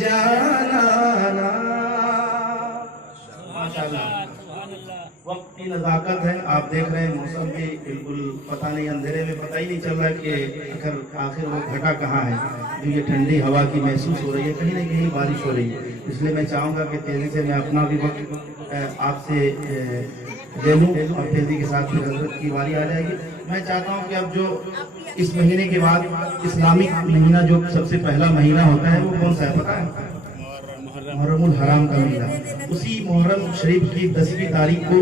جانانا. ماشاءاللہ وقت کی نزاکت ہے. آپ دیکھ رہے ہیں موسم بھی بالکل پتہ نہیں، اندھیرے میں پتہ ہی نہیں چل رہا کہ آخر وہ گھٹا کہاں ہے. جو یہ ٹھنڈی ہوا کی محسوس ہو رہی ہے، کہیں نہ کہیں بارش ہو رہی ہے. اس لیے میں چاہوں گا کہ تیزی سے میں اپنا بھی وقت آپ سے لے لوں اور تیزی کے ساتھ پھر حضرت کی باری آ جائے گی. میں چاہتا ہوں کہ اب جو اس مہینے کے بعد اسلامک مہینہ جو سب سے پہلا مہینہ ہوتا ہے وہ کون سا ہے پتہ ہے؟ محرم الحرام کا مہینہ. اسی محرم شریف کی 10ویں تاریخ کو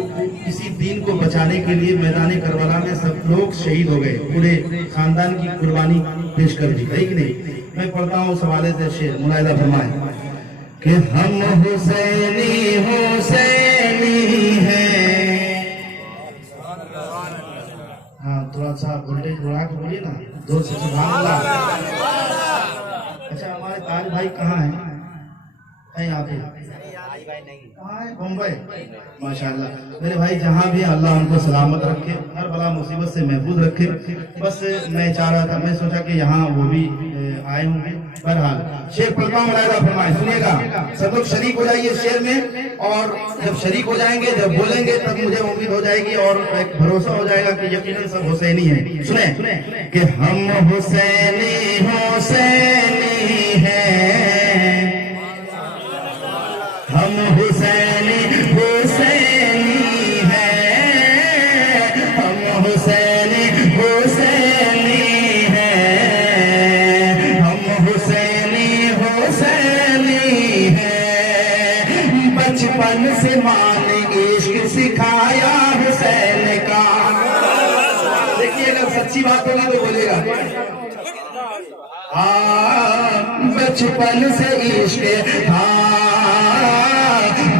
کسی دین کو بچانے کے لیے میدان کربلا میں سب لوگ شہید ہو گئے، پورے خاندان کی قربانی پیش کر دی. ہے کہ نہیں؟ میں پڑھتا ہوں اس حوالے سے شعر، ملاحظہ فرمائیں کہ ہم حسینی حسینی ہیں. ہاں تھوڑا سا وولٹیج بڑھا کے بولیے نا، دو سے سبحان اللہ. اچھا ہمارے تاج بھائی کہاں ہیں؟ یہاں پہ کہاں ہے؟ بمبئی. ماشاءاللہ میرے بھائی جہاں بھی اللہ ان کو سلامت رکھے، ہر بلا مصیبت سے محفوظ رکھے. بس میں چاہ رہا تھا، میں سوچا کہ یہاں وہ بھی آئے ہوں گے. بہرحال شعر پڑھتا ہوں، ملاحظہ فرمائیں، سنیے گا. سب لوگ شریک ہو جائیے شعر میں، اور جب شریک ہو جائیں گے، جب بولیں گے تب مجھے امید ہو جائے گی اور ایک بھروسہ ہو جائے گا کہ یقیناً سب حسینی ہیں. سنیں کہ ہم حسینی حسینی ہیں، ہم حسینی حسینی ہیں، ہم حسینی حسینی ہیں، ہم حسینی حسینی ہیں. بچپن سے ماں نے عشق سکھایا حسین کا. دیکھیے اگر سچی بات ہوگی تو بولے گا. بچپن سے عشق،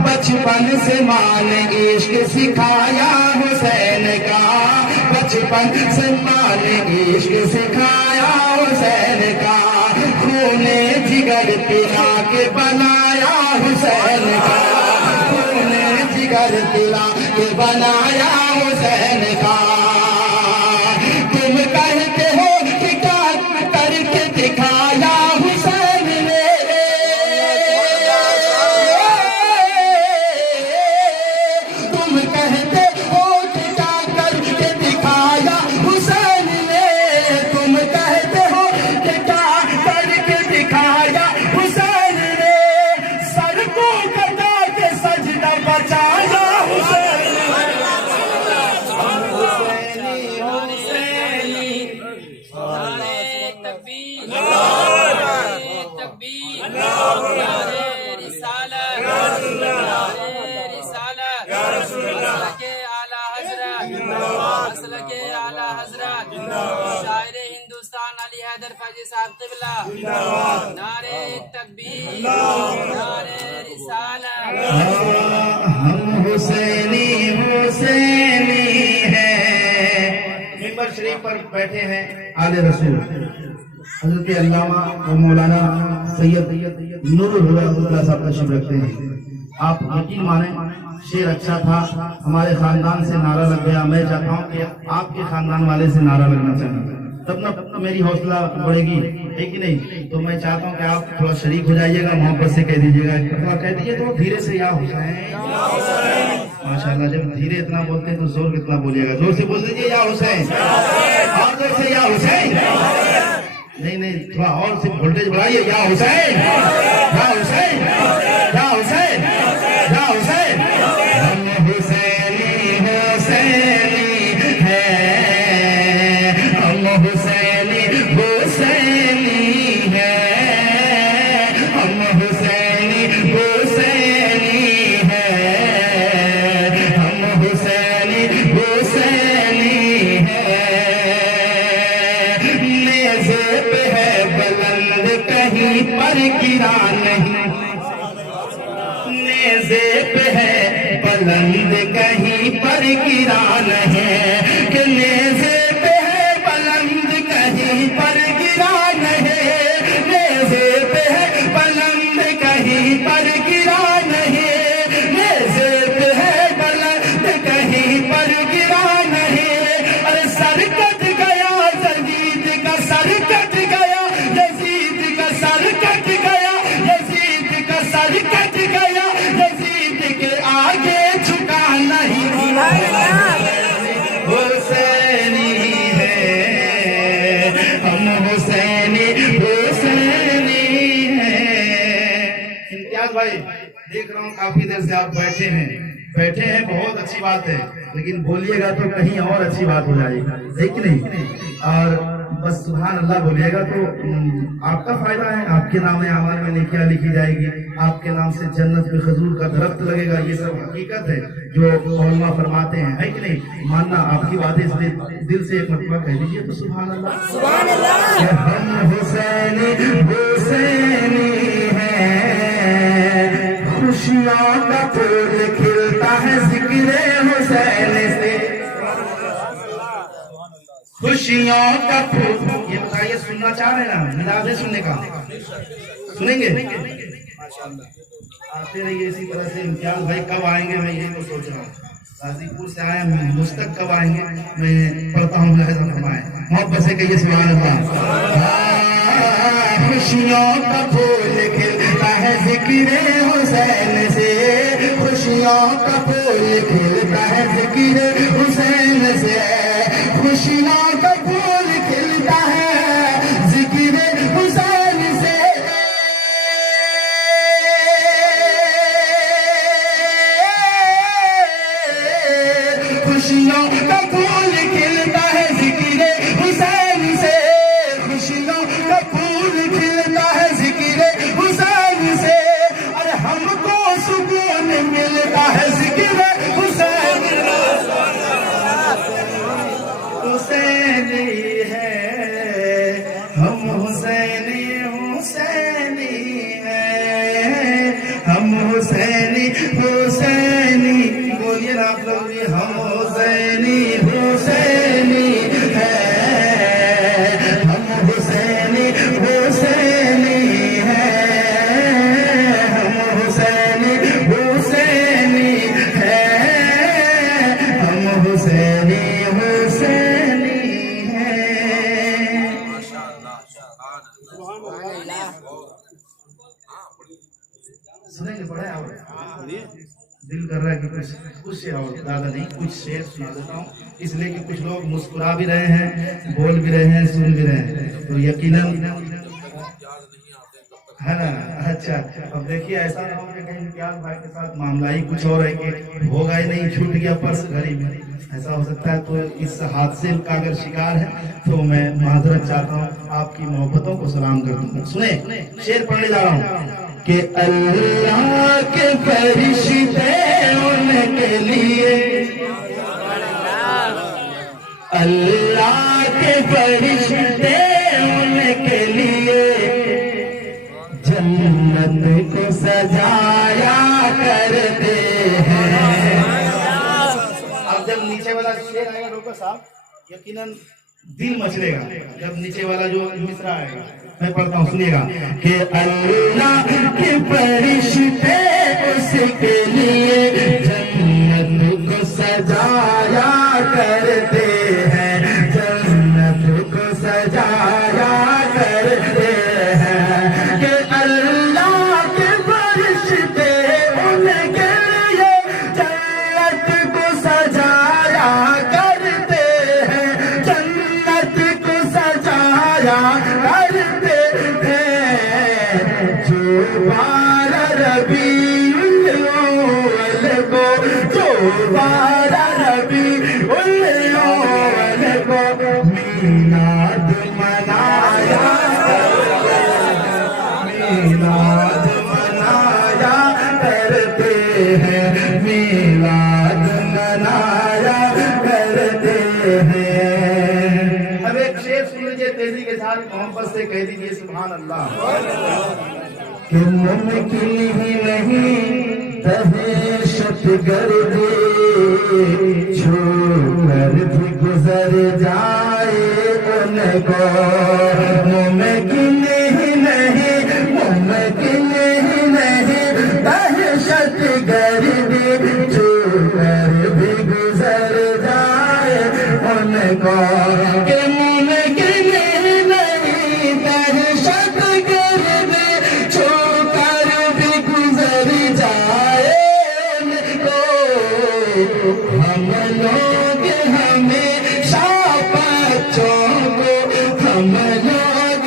بچپن سے ماں نے عشق سکھایا حسین کا. بچپن سے ماں نے عشق سکھایا حسین کا. خون جگر پلا کے بنایا حسین کا. خون جگر پلا کے بنایا حسین کا. تم کہتے ہو کہ کیا کر کے دکھایا حسین نے. تم کہتے ہو کہ کیا کر کے دکھایا حسین نے. تم کہتے ہو کہ کیا کر کے دکھایا حسین نے. سر کو کٹا کے سجدہ بچایا حسین نے. شاعر ہندوستان علی حیدر فیضی صاحب قبلہ. نعرہ تکبیر، نعرہ رسالت. ہم حسینی حسینی ہیں. ممبر شریف پر بیٹھے ہیں آل رسول حضرت علامہ و مولانا سید نور الہدی اللہ صاحب تشریف رکھتے ہیں. آپ یقین مانیں شعر اچھا تھا، ہمارے خاندان سے نعرہ لگ گیا. میں چاہتا ہوں کہ آپ کے خاندان والے سے نعرہ لگنا چاہیے، تب نہ میری حوصلہ بڑھے گی، ہے کہ نہیں؟ تو میں چاہتا ہوں کہ آپ تھوڑا شریک ہو جائیے گا، محبت سے کہہ دیجیے گا. تھوڑا کہہ دیجیے تو دھیرے سے، یا حسین. ماشاءاللہ جب دھیرے اتنا بولتے ہیں تو زور کتنا بولیے گا. زور سے بول دیجیے یا حسین، اور زور سے یا حسین. نہیں تھوڑا اور سے وولٹیج بڑھائیے. یا حسین، یا حسین، یا حسین، یا حسین. ہم حسینی حسینی ہیں، ہم حسینی حسینی ہیں، ہم حسینی حسینی ہیں، ہم حسینی حسینی ہیں. نیزے پہ ہے بلند کہیں پر گرا نہیں، نیزے پہ ہے بلند کہیں پر گرا نہیں، کہ نیزے پہ ہے بلند کہیں پر گرا نہیں، نیزے پہ ہے بلند کہیں پر گرا نہیں، نیزے پہ ہے بلند کہیں پر گرا نہیں. ارے سر کٹ گیا یزید کا، سر کٹ گیا یزید کا، سر کٹ گیا یزید یقیناً بھائی دیکھ رہا ہوں کافی دیر سے آپ بیٹھے ہیں بہت اچھی بات ہے، لیکن بولیے گا تو کہیں اور اچھی بات ہو جائے گی، ہے کہ نہیں؟ اور بس سبحان اللہ بولیے گا تو آپ کا فائدہ ہے، آپ کے نام اعمال میں نیکیاں لکھی جائے گی، آپ کے نام سے جنت میں کھجور کا درخت لگے گا، یہ سب حقیقت ہے جو علماء فرماتے ہیں، ہے کہ نہیں؟ ماننا آپ کی باتیں، اس لیے دل سے ایک مرتبہ کہہ دیجیے تو سبحان اللہ، سبحان اللہ۔ کہ ہم حسینی ہیں، خوشیوں کا پھول کھلتا ہے ذکر حسین سے، خوشیوں کا پھول۔ یہ بتائیے سننا چاہ رہے ہیں نا؟ مزاج ہے سننے کا، سنیں گے؟ آتے رہیے اسی طرح سے۔ امتیاز بھائی کب آئیں گے میں یہی تو سوچ رہا ہوں، غازی پور سے آئے ہیں، مستق کب آئیں گے؟ میں پڑھتا ہوں لہذا فرمائیں، محبت سے کہیے سبحان اللہ۔ خوشیوں کا پھول کھلتا ہے ذکر حسین سے، خوشیوں کا پھول کھلتا ہے ذکر حسین سے، خوشیوں کا پھول کھلتا ہے ذکر حسین سے، خوشیوں کا پھول کھلتا ہے ذکر حسین سے، خوشیوں کا پھول کھلتا ہے ذکر حسین سے، اور ہم کو سکون ملتا ہے ذکر حسین، حسینی ہے ہم، حسینی ہے ہم، حسینی بولیے نا آپ لوگ بھی، ہم حسینی ہے ہم، حسینی ہے ہم، حسینی ہے ہم، حسینی سنیں گے؟ پڑھیں آپ، دل کر رہا ہے کہ کچھ اور زیادہ نہیں، کچھ شعر سنا دیتا ہوں، اس لیے کہ کچھ لوگ مسکرا بھی رہے ہیں، بول بھی رہے ہیں، سن بھی رہے ہیں، تو یقیناً ہے نا؟ اچھا، اب دیکھیے ایسا نہ ہو کہ کہیں امتیاز بھائی کے ساتھ معاملہ ہی کچھ اور ہے کہ ہوگا ہی نہیں، چھوٹ گیا پرس گھر میں، ایسا ہو سکتا ہے۔ تو اس حادثے کا اگر شکار ہے تو میں معذرت چاہتا ہوں، آپ کی محبتوں کو سلام کرتا ہوں۔ سنیں، شعر پڑھنے جا رہا ہوں کہ اللہ کے فرشتے ان کے لیے، اللہ کے فرشتے ان کے لیے جنت کو سجایا کرتے ہیں۔ اب جب نیچے والا شعر آئے گا ڈاکٹر صاحب، یقیناً دل مچلے گا جب نیچے والا جو مصرع آئے گا، میں پڑھتا ہوں سنیے گا کہ اللہ کے فرشتے اس کے لیے جنت کو سجایا کرتے ہیں، جنت کو سجایا کرتے ہیں، کہ اللہ کے فرشتے ان کے لیے جنت کو سجایا کرتے ہیں، جنت کو سجایا کرتے ہیں، جو بارہ ربیع الاول کو، جو بارہ ربیع الاول کو میلاد منایا، میلاد منایا کرتے ہیں، میلاد منایا کرتے ہیں۔ اب ایک شعر سن لیجیے تیزی کے ساتھ، محبت سے کہہ دیجیے سبحان اللہ۔ کہ ممکن ہی نہیں دہشت گردی چھو کر بھی گزر جائے ان کو، ممکن ہی نہیں، ممکن ہی نہیں دہشت گردی چھو کر بھی گزر جائے ان کو، کہ ممکن ہی نہیں دہشت گردی چھو کر بھی گزر جائے ان کو، ہم لوگ ہمیشہ بچوں کو، ہم لوگ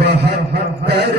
72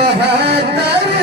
72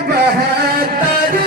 72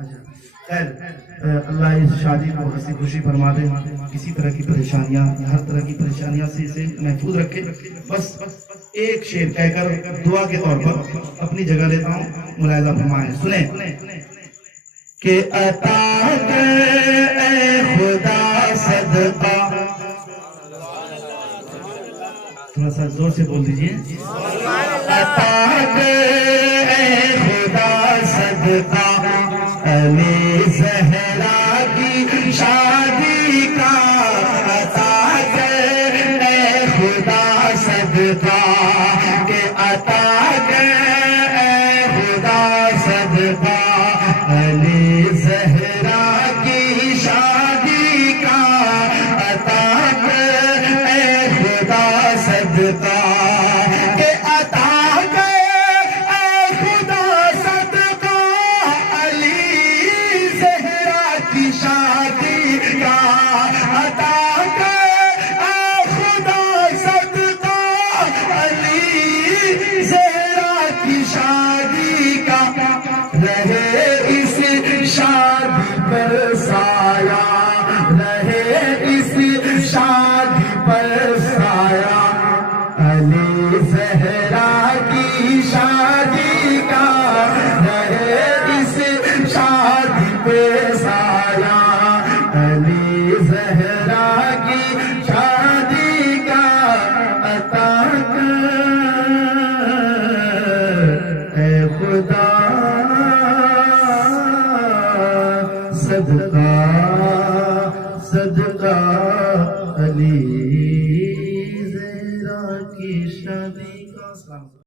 خیر اللہ اس شادی کو ہنسی خوشی فرما دے, کسی طرح کی پریشانیاں, ہر طرح کی پریشانیاں سے اسے محفوظ رکھے. بس ایک شعر کہہ کر دعا کے طور پر اپنی جگہ لیتا ہوں, ملاحظہ فرمائیں, سنیں کہ عطا کر اے خدا صدقہ, تھوڑا سا زور سے بول دیجئے, عطا کر اے خدا صدقہ علی زہرا کی شادی کا, عطا کر اے خدا صدقہ, کہ عطا کر اے خدا صدقہ علی زہرا کی شادی کا, عطا کر اے خدا صدقہ, کہ عطا کر اے خدا صدقہ علی زہرا کی شادی کا, عطا کر اے خدا صدقہ علی زہرا کی شادی کا, رہے اس شادی پر سایہ, رہے اس شادی پر سایہ علی زہرا کی شادی کا, رہے اس شادی پہ سایہ علی زہرا کی شادی کا, عطا کر اے خدا صدقہ, صدقہ علی زہرا کی شادی کا.